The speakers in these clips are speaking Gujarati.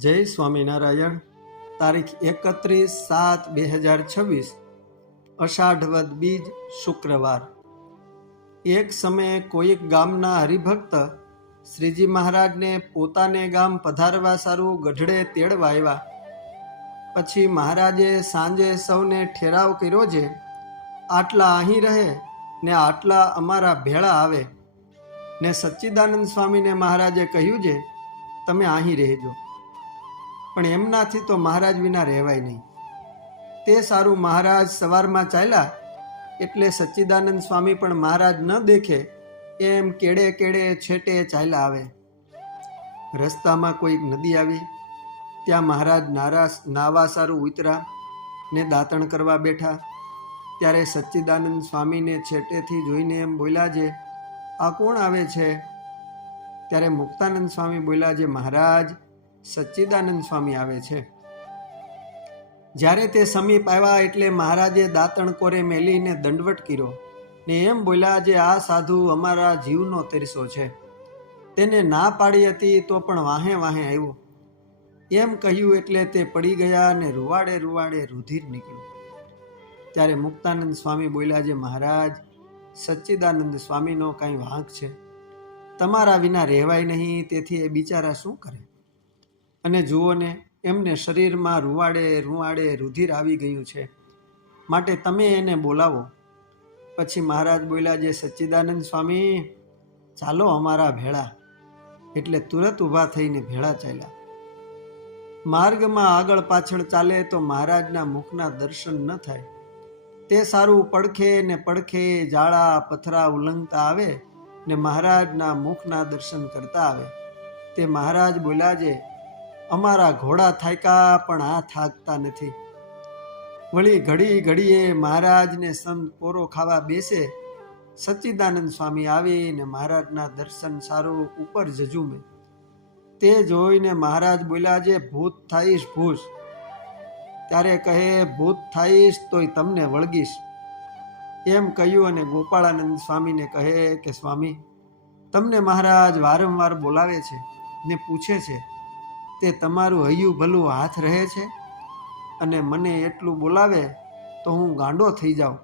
જય સ્વામિનારાયણ. તારીખ 31/7/2026 અષાઢવદ બીજ શુક્રવાર. એક સમયે કોઈક ગામના હરિભક્ત શ્રીજી મહારાજને પોતાને ગામ પધારવા સારું ગઢડે તેડવા આવ્યા. પછી મહારાજે સાંજે સૌને ઠેરાવ કર્યો છે, આટલા અહીં રહે ને આટલા અમારા ભેળા આવે. ને સચ્ચિદાનંદ સ્વામીને મહારાજે કહ્યું છે, તમે અહીં રહેજો. પણ એમનાથી તો મહારાજ વિના રહેવાય નહીં. તે સારું મહારાજ સવારમાં ચાલ્યા એટલે સચ્ચિદાનંદ સ્વામી પણ મહારાજ ન દેખે એમ કેડે કેડે છેટે ચાલ્યા આવે. રસ્તામાં કોઈક નદી આવી, ત્યાં મહારાજ નાવા સારું ઉતરા ને દાંતણ કરવા બેઠા. ત્યારે સચ્ચિદાનંદ સ્વામીને છેટેથી જોઈને એમ બોલ્યા છે, આ કોણ આવે છે? ત્યારે મુક્તાનંદ સ્વામી બોલ્યા છે, મહારાજ સચ્ચિદાનંદ સ્વામી આવે છે. જ્યારે તે સમીપ આવ્યા એટલે મહારાજે દાંતણ કોરે મેલીને દંડવટ કર્યો ને એમ બોલ્યા છે, આ સાધુ અમારા જીવનો તેરસો છે. તેને ના પાડી હતી તો પણ વાહે વાહે આવ્યો. એમ કહ્યું એટલે તે પડી ગયા ને રૂવાડે રૂવાડે રુધિર નીકળ્યું. ત્યારે મુક્તાનંદ સ્વામી બોલ્યા છે, મહારાજ સચ્ચિદાનંદ સ્વામીનો કાંઈ વાંક છે? તમારા વિના રહેવાય નહીં, તેથી એ બિચારા શું કરે? અને જુઓ ને, એમને શરીરમાં રૂવાડે રૂવાડે રુધિર આવી ગયું છે, માટે તમે એને બોલાવો. પછી મહારાજ બોલ્યા છે, સચ્ચિદાનંદ સ્વામી ચાલો અમારા ભેળા. એટલે તુરત ઊભા થઈને ભેળા ચાલ્યા. માર્ગમાં આગળ પાછળ ચાલે તો મહારાજના મુખના દર્શન ન થાય. તે સારું પડખે ને પડખે જાળા પથરા ઉલ્લંઘતા આવે ને મહારાજના મુખના દર્શન કરતા આવે. તે મહારાજ બોલ્યા છે, અમારા ઘોડા થાક્યા પણ આ થાકતા નથી. વળી ઘડી ઘડીએ મહારાજને સંત પોરો ખાવા બેસે. સચ્ચિદાનંદ સ્વામી આવીને મહારાજના દર્શન સારું ઉપર જજુમે. તે જોઈને મહારાજ બોલ્યા છે, ભૂત થાઈશ ભૂસ. ત્યારે કહે, ભૂત થાઈશ તોય તમને વળગીશ. એમ કહ્યું અને ગોપાળાનંદ સ્વામીને કહે કે સ્વામી, તમને મહારાજ વારંવાર બોલાવે છે ને પૂછે છે, તે તમારું હૈયું ભલું હાથ રહે છે? અને મને એટલું બોલાવે તો હું ગાંડો થઈ જાઉં.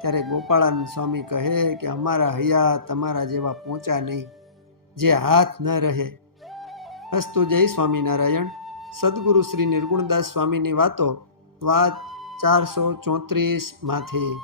ત્યારે ગોપાળાનંદ સ્વામી કહે કે અમારા હૈયા તમારા જેવા પહોંચ્યા નહીં, જે હાથ ન રહે. અસ્તુ. જય સ્વામિનારાયણ. સદગુરુ શ્રી નિર્ગુણદાસ સ્વામીની વાત 434 માંથી.